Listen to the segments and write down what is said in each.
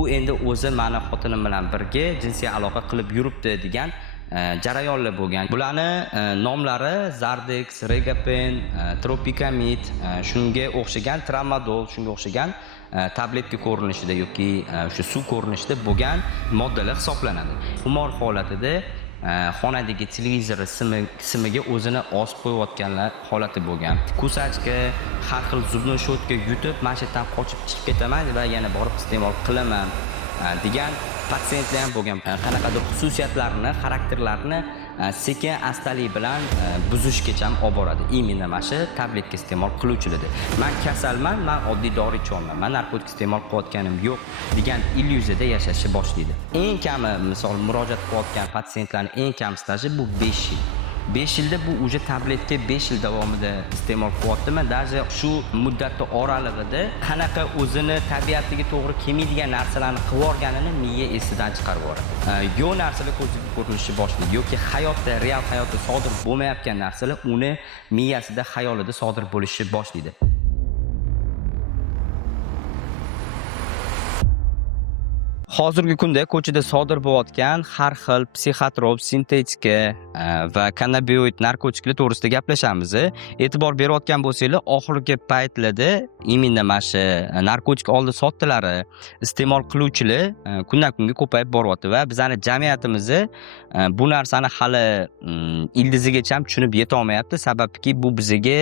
u endi o'zi meni xotinim bilan birga jinsiy aloqa qilib yuribdi degan jarayonlar bo'lgan. Bularni nomlari Zardex, Regapen, Tropikamid, shunga o'xshagan Tramadol, shunga o'xshagan tabletka ko'rinishida yoki o'sha suv ko'rinishida bo'lgan moddalar hisoblanadi. Xumor holatida xonadagi televizor simiga o'zini osib qo'yayotganlar holati bo'lgan. Kusachka, har xil zubni shotka yutib, mana shu yerdan qochib chiqib ketaman va yana borib iste'mol qilaman degan patsiyentlar ham bo'lgan. Qanaqadir xususiyatlarini, xarakterlarini sekin astalik bilan buzishgacha ham olib boradi. Именно mana shu tabletka iste'mol qiluvchilarda. Men kasalman, men oddiy dori ichyapman, men narkotik iste'mol qilayotganim yo'q degan illyuziyada yashashni boshlaydi. Eng kami, misol murojaat qilayotgan patsientlarning eng kam staji bu 5 yil. 5 yilda bu уже tabletka 5 yil davomida iste'mol qilyaptimi? Даже shu muddatda oralig'ida qanaqa o'zini tabiatiga to'g'ri kelmaydigan narsalarni qilib yorganini miya esidan chiqarib yuboradi. Yo'q narsalar ko'zga ko'rinishni boshlaydi yoki hayotda, real hayotda sodir bo'lmayotgan narsalar uni miyasida, xayolida sodir bo'lishni boshlaydi. Hozirgi kunda ko'chada sodir bo'layotgan har xil psixotrop, sintetika va kannabinoid narkotiklar to'g'risida gaplashamiz. E'tibor berayotgan bo'lsanglar, oxirgi paytlarda именно mana shu narkotik oldi sotdilari, iste'mol qiluvchilar kundan kunga ko'payib boryapti va bizning jamiyatimiz bu narsani hali ildizigacha ham tushunib yeta olmayapti, sababki bu bizga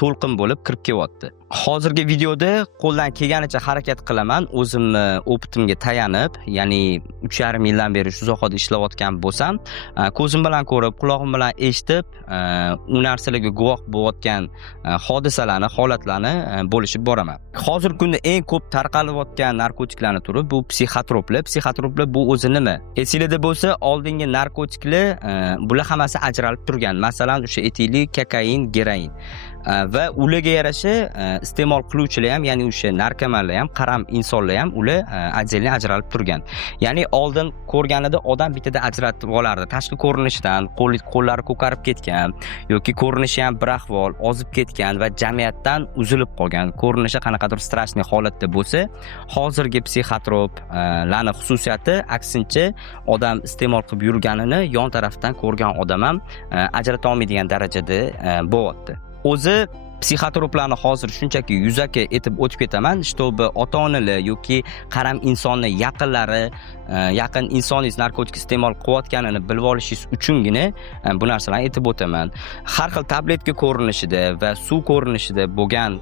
to'lqin bo'lib kirib kelyapti. Hozirgi videoda qo'ldan kelganicha harakat qilaman, o'zimni opitimga tayanib, ya'ni 3,5 yildan beri shu sohada ishlayotgan bo'lsam, ko'zim bilan ko'rib, quloqim bilan eshitib, u narsalarga guvoh bo'layotgan hodisalarni, holatlarni bo'lishib boraman. Hozirgi kunda eng ko'p tarqalayotgan narkotiklarning turi bu psixotroplar. Psixotroplar bu o'zi nima? Esingizda bo'lsa, oldingi narkotiklar bular hammasi ajralib turgan. Masalan, o'sha etillik, kokain, geroin. Va ularga yarasha iste'mol qiluvchilar ham, ya'ni o'sha narkomanlar ham, qaram insonlar ham ular отдельно ajralib turgan. Ya'ni oldin ko'rganida odam bitada ajratib olardi. Tashqi ko'rinishidan qo'llari ko'karib ketgan yoki ko'rinishi ham bir ahvol, ozib ketgan va jamiyatdan uzilib qolgan, ko'rinishi qanaqadir stressli holatda bo'lsa, hozirgi psixotrop xususiyati aksincha odam iste'mol qilib yurganini yon tarafdan ko'rgan odam ham ajrata olmaydigan darajada bo'lyapti. O'zi psixotroplarni hozir shunchaki yuzaki etib o'tib ketaman, чтобы ota-onalar yoki qaram insonni yaqinlari, yaqin insoningiz narkotik iste'mol qilayotganini bilib olishingiz uchungina bu narsalarni aytib o'taman. Har xil tabletka ko'rinishida va suv ko'rinishida bo'lgan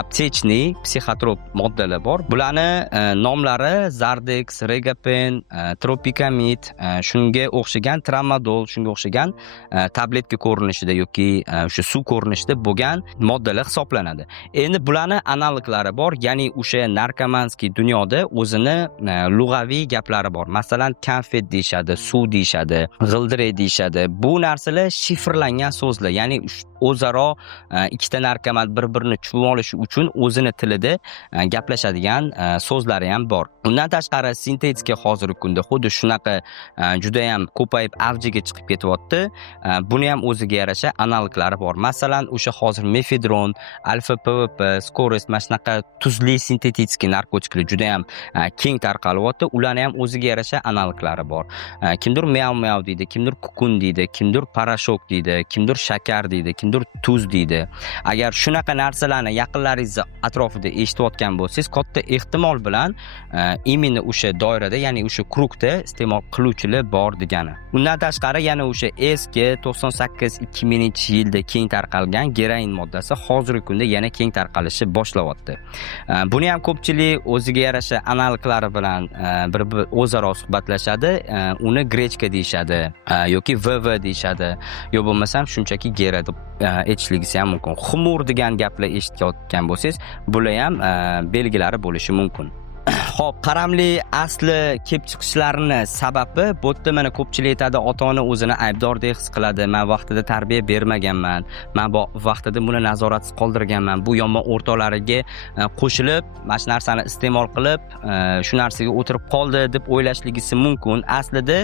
aptechniy psixotrop moddalar bor. Bularni nomlari Zardex, Regapen, Tropikamid, shunga o'xshagan Tramadol, shunga o'xshagan tabletka ko'rinishida yoki o'sha suv ko'rinishida bo'lgan moddalar hisoblanadi. Endi bularning analoglari bor, ya'ni o'sha narkomanskiy dunyoda o'zini lug'aviy gaplari bor. Masalan, konfet deyshadi, suv deyshadi, g'ildirak deyshadi. Bu narsalar shifrlangan so'zlar, ya'ni o'zaro ikkita narkoman bir-birini tushunib olishi uchun o'zini tilida gaplashadigan so'zlari ham bor. Undan tashqari sintetika hozirgi kunda xuddi shunaqa juda ham ko'payib avjiga chiqib ketyapti. Buni ham o'ziga yarasha analoglari bor. Masalan, o'sha hozir mefedron, alfa-PVP, Skores, mana shunaqa tuzli sintetik narkotiklar juda ham keng tarqalyapti. Ularning ham o'ziga yarasha analoglari bor. Kimdir meow deydi, kimdir kukun deydi, kimdir parashok deydi, kimdir shakar deydi, kimdir tuz deydi. Agar shunaqa narsalarni yaqinlaringiz atrofida eshitayotgan bo'lsangiz, katta ehtimol bilan именно o'sha doirada, ya'ni o'sha krugda iste'mol qiluvchilar bor degani. Undan tashqari yana o'sha eski 98-2000-yilda keng tarqalgan geroin moddasi hozirgi kunda yana keng tarqalishni boshlayapti. Buni ham ko'pchilik o'ziga yarasha analoglari bilan o'zaro suhbatlashadi. Uni grechka deyshadi yoki VV deyshadi. Yo bo'lmasam shunchaki gera deb aytishligi ham mumkin. Xumur degan gaplar eshitayotgan bo'lsangiz, bular ham belgilari bo'lishi mumkin. Xo'p, qaramli asli kelib chiqishlarini sababi bu yerda mana ko'pchilik aytadi, ota-ona o'zini aybdordek his qiladi. Men vaqtida tarbiya bermaganman, men vaqtida buni nazoratsiz qoldirganman. Bu yomon o'rtoqlariga qo'shilib, mana shu narsani iste'mol qilib, shu narsaga o'tirib qoldi deb o'ylashligisi mumkin. Aslida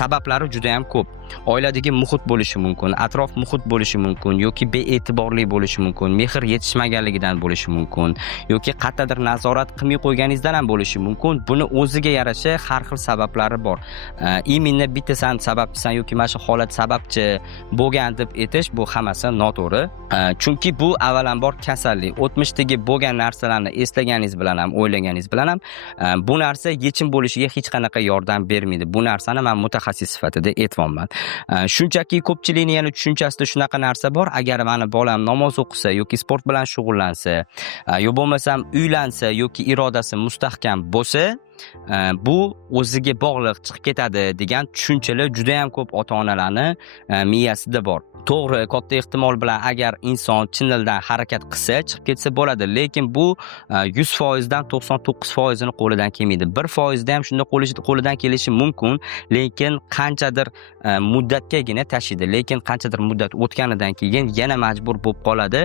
sabablari juda ham ko'p. Oiladagi muhit bo'lishi mumkin, atrof muhit bo'lishi mumkin, yoki bee'tiborli bo'lishi mumkin, mehr yetishmaganligidan bo'lishi mumkin, yoki qattiqdir nazorat qilmay qo'yganingizdan ham bo'lishi bo'lishi mumkin. Buni o'ziga yarasha har xil sabablari bor. Именно bittasan sababchisan yoki mana shu holat sababchi bo'lgan deb aytish bu hammasi noto'g'ri. Chunki bu avvalambor kasallik. O'tmishdagi bo'lgan narsalarni eslaganingiz bilan ham, o'ylaganingiz bilan ham bu narsa yechim bo'lishiga hech qanaqa yordam bermaydi. Bu narsani men mutaxassis sifatida aytmoqman. Shunchaki ko'pchilikning yana tushunchasida shunaqa narsa bor. Agar meni bolam namoz o'qisa yoki sport bilan shug'ullansa, yo bo'lmasam uylansa yoki irodasi mustahkam bo'lsa, bu o'ziga bog'liq chiqib ketadi degan tushunchalar juda ham ko'p ota-onalarni miyasida bor. To'g'ri, katta ehtimol bilan agar inson chinildan harakat qilsa, chiqib ketsa bo'ladi, lekin bu 100% dan 99% ni qo'lidan kelmaydi. 1% da ham shunda qo'lidan kelishi mumkin, lekin qanchadir muddatgagina tashiydi. Lekin qanchadir muddat o'tganidan keyin yana majbur bo'lib qoladi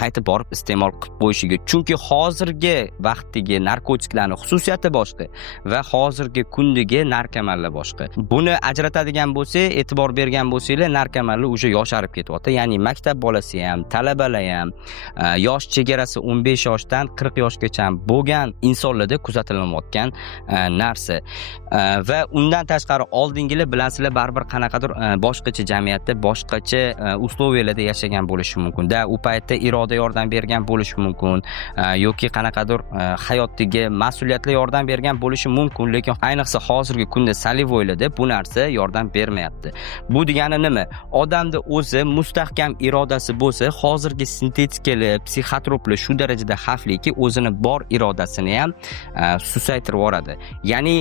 qaytib borib iste'mol qilib qo'yishiga. Chunki hozirgi vaqtdagi narkotiklarning xususiyati boshqa va hozirgi kundagi narkomanlar boshqa. Buni ajratadigan bo'lsa, e'tibor bergan bo'lsanglar, narkomanlar уже yosharib ketyapti. Ya'ni maktab bolasi ham, talabalar ham, yosh chegarasi 15 yoshdan 40 yoshgacha bo'lgan insonlarda kuzatilayotgan narsa. Va undan tashqari oldingilar bilasizlar, baribir qanaqadir boshqacha jamiyatda, boshqacha usloviyalarda yashagan bo'lishi mumkin. U paytda iroda yordam bergan bo'lishi mumkin yoki qanaqadir hayotdagi mas'uliyatlar yordam bergan bo'lishi mumkin, lekin ayniqsa hozirgi kunda salivoylarda bu narsa yordam bermayapti. Bu degani nima? Odamda o'zi mustahkam irodasi bo'lsa, hozirgi sintetikalar, psixotroplar shu darajada xavfliki, o'zini bor irodasini ham susaytirib yuboradi. Ya'ni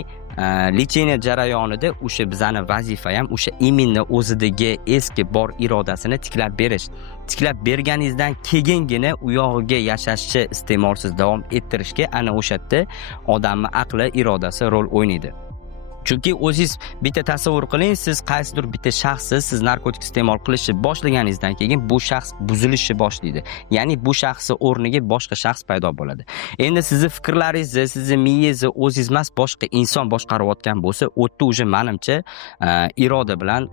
lecheniya jarayonida o'sha bizning vazifa ham o'sha imенно o'zidagi eski bor irodasini tiklab berish. Tiklab berganingizdan keyingina u yog'iga yashashni iste'molsiz davom ettirishga ana o'sha yerda odamning aqli, irodasi rol o'ynaydi. Chunki o'zingiz bitta tasavvur qiling, siz qaysidir bitta shaxssiz, siz narkotik iste'mol qilishni boshlaganingizdan keyin bu shaxs buzilishni boshlaydi. Ya'ni bu shaxsning o'rniga boshqa shaxs paydo bo'ladi. Endi sizning fikrlaringizni, sizning miyangizni o'zingiz emas, boshqa inson boshqarayotgan bo'lsa, o'tda уже menimcha iroda bilan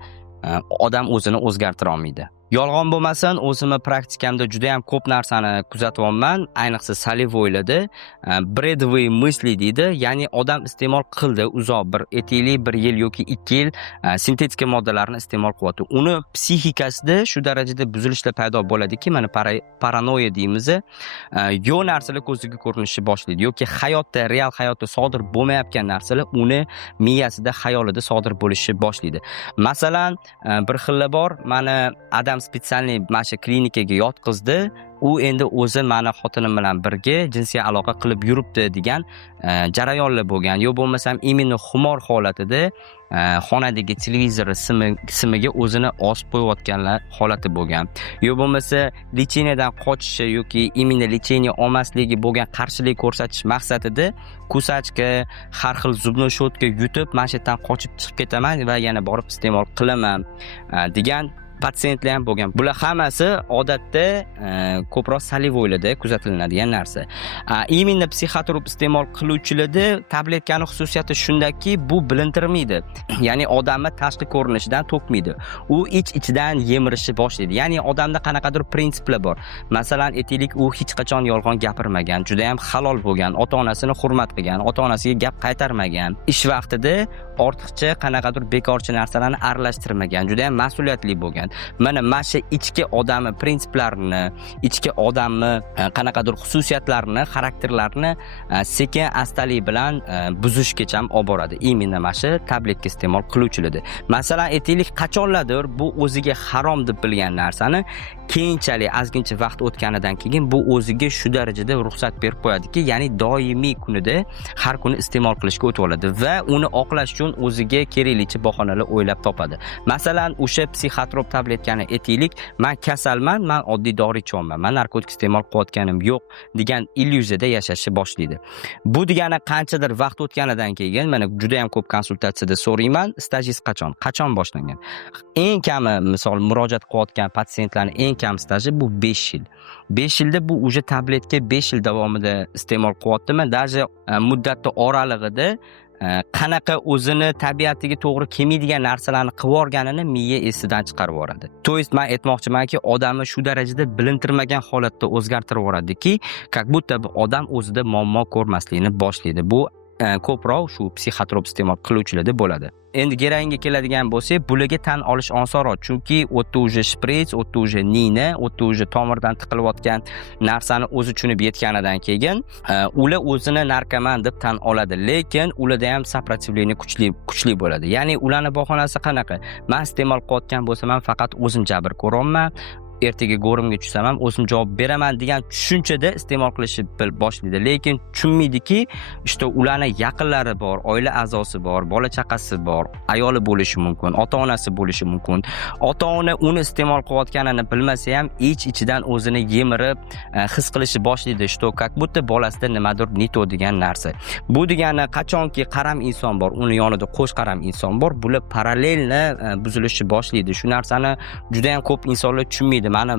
odam o'zini o'zgartira olmaydi. Yolg'on bo'lmasin, o'zimni praktikamda juda ham ko'p narsani kuzatyapman, ayniqsa salivoylarda bredovые мысли deydi, ya'ni odam iste'mol qildi uzoq bir aytaylik 1 yil yoki 2 yil sintetika moddalarni iste'mol qilyapti. Uni psixikasida shu darajada buzilishlar paydo bo'ladiki, mana paranoya deymiz, yo narsalar ko'ziga ko'rinishni boshlaydi yoki hayotda, real hayotda sodir bo'lmayotgan narsalar uni miyasida, xayolida sodir bo'lishni boshlaydi. Masalan, bir xilla bor, mana adam spesialniy mana shu klinikaga yotqizdi, u endi o'zi meni xotinim bilan birga jinsiy aloqa qilib yuribdi degan jarayonlar bo'lgan. Yo bo'lmasam imенно xumor holatida xonadagi televizor simiga o'zini osib qo'yayotganlar holati bo'lgan. Yo bo'lmasa lecheniyadan qochishi yoki imенно lecheniya olmasligi bo'lgan qarshilik ko'rsatish maqsadida kusachka, har xil zubni shotka yutib, mana shu yerdan qochib chiqib ketaman va yana borib iste'mol qilaman degan patsientlar ham bo'lgan. Bular hammasi odatda ko'proq salivoylarda kuzatiladigan narsa. Imенно psixotrop iste'mol qiluvchilarda tabletkaning xususiyati shundaki, bu bilintirmaydi. Ya'ni odamni tashqi ko'rinishidan to'kmaydi. U ichidan yemirishni boshlaydi. Ya'ni odamda qanaqadir prinsiplar bor. Masalan, aytaylik, u hech qachon yolg'on gapirmagan, juda ham halol bo'lgan, ota-onasini hurmat qilgan, ota-onasiga gap qaytarmagan, ish vaqtida ortiqcha qanaqadir bekorchi narsalarni aralashtirmagan, juda ham mas'uliyatli bo'lgan. Mana shu ichki odamni prinsiplarini, ichki odamni qanaqadir xususiyatlarini, xarakterlarini sekin astalik bilan buzishgacha ham olib boradi. Imенно mana shu tabletka iste'mol qiluvchilarda. Masalan, aytaylik, qachonlardir bu o'ziga harom deb bilgan narsani keyinchalik ozgincha vaqt o'tganidan keyin bu o'ziga shu darajada ruxsat berib qo'yadiki, ya'ni doimiy kunida har kuni iste'mol qilishga o'tib oladi va uni oqlash uchun o'ziga keraklicha bahonalar o'ylab topadi. Masalan, o'sha psixotrop tabletkani aytaylik, men kasalman, men oddiy dori ichyapman, men narkotik iste'mol qilayotganim yo'q degan illyuziyada yashashni boshlaydi. Bu degani qanchadir vaqt o'tganidan keyin, mana juda ham ko'p konsultatsiyada so'rayman, stajingiz qachon boshlangan? Eng kami, misol murojaat qilayotgan patsientlarning eng kam staji bu 5 yil. 5 yilda bu уже tabletka 5 yil davomida iste'mol qilyaptimi? Даже muddatni oralig'ida qanaqa o'zini tabiatiga to'g'ri kelmaydigan narsalarni qilib yuborganini miya esidan chiqarib yuboradi. To есть men aytmoqchimanki, odamni shu darajada bilintirmagan holatda o'zgartirib yuboradiki, как будто odam o'zida muammo ko'rmaslikni boshlaydi. Bu ko'proq shu psixotrop iste'mol qiluvchilarda bo'ladi. Endi geroinga keladigan bo'lsak, bularga tan olish osonroq, chunki o'tda uje shprits, o'tda uje nina, o'tda uje tomirdan tiqilayotgan narsani o'zi tushunib yetganidan keyin ular o'zini narkoman deb tan oladi, lekin ularda ham сопротивление kuchli bo'ladi. Ya'ni ularning bahonasi qanaqa? Men iste'mol qilayotgan bo'lsam, men faqat o'zim jabr ko'raman, ertaga go'rimga tushsam ham o'zim javob beraman degan tushunchada iste'mol qilishni boshlaydi, lekin tushunmaydiki, işte ularning yaqinlari bor, oila a'zosi bor, bola chaqasi bor, ayoli bo'lishi mumkin, ota-onasi bo'lishi mumkin. Ota-ona uni iste'mol qilayotganini bilmasa ham ichidan o'zini yemirib, his qilishni boshlaydi, что как будто bolasida nimadir neto degan narsa. Bu degani qachonki qaram inson bor, uni yonida qo'sh qaram inson bor, bular parallelni buzilishni boshlaydi. Shu narsani juda ham ko'p insonlar tushunmaydi. Mani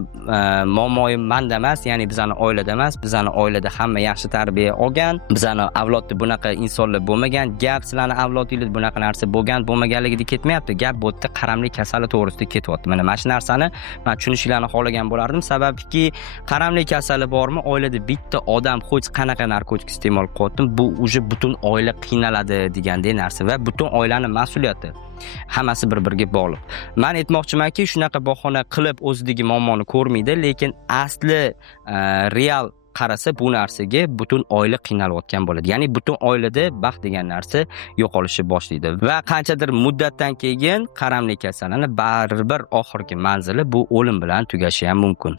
muammoyim menda emas, ya'ni bizani oilada emas, bizani oilada hamma yaxshi tarbiya olgan, bizani avlodda bunaqa insonlar bo'lmagan, gap sizlarning avlodingizda bunaqa narsa bo'lmaganligida ketmayapti, gap bu yerda qaramlik kasali to'g'risida ketyapti. Mana shu narsani men tushunishlarni xohlagan bo'lardim, sababki qaramlik kasali bormi, oilada bitta odam xo'j qanaqa narkotik iste'mol qilyapti, bu uje butun oila qiynaladi degandek narsa va butun oilaning mas'uliyati. Hammasi bir-biriga bog'liq. Men aytmoqchimanki, shunaqa bahona qilib o'zidagi muammoni ko'rmaydi, lekin asli real qarasa bu narsaga butun oila qiynalayotgan bo'ladi. Ya'ni butun oilada baxt degan narsa yo'qolishni boshlaydi va qanchadir muddatdan keyin qaramlik kasalini baribir oxirgi manzili bu o'lim bilan tugashi ham mumkin.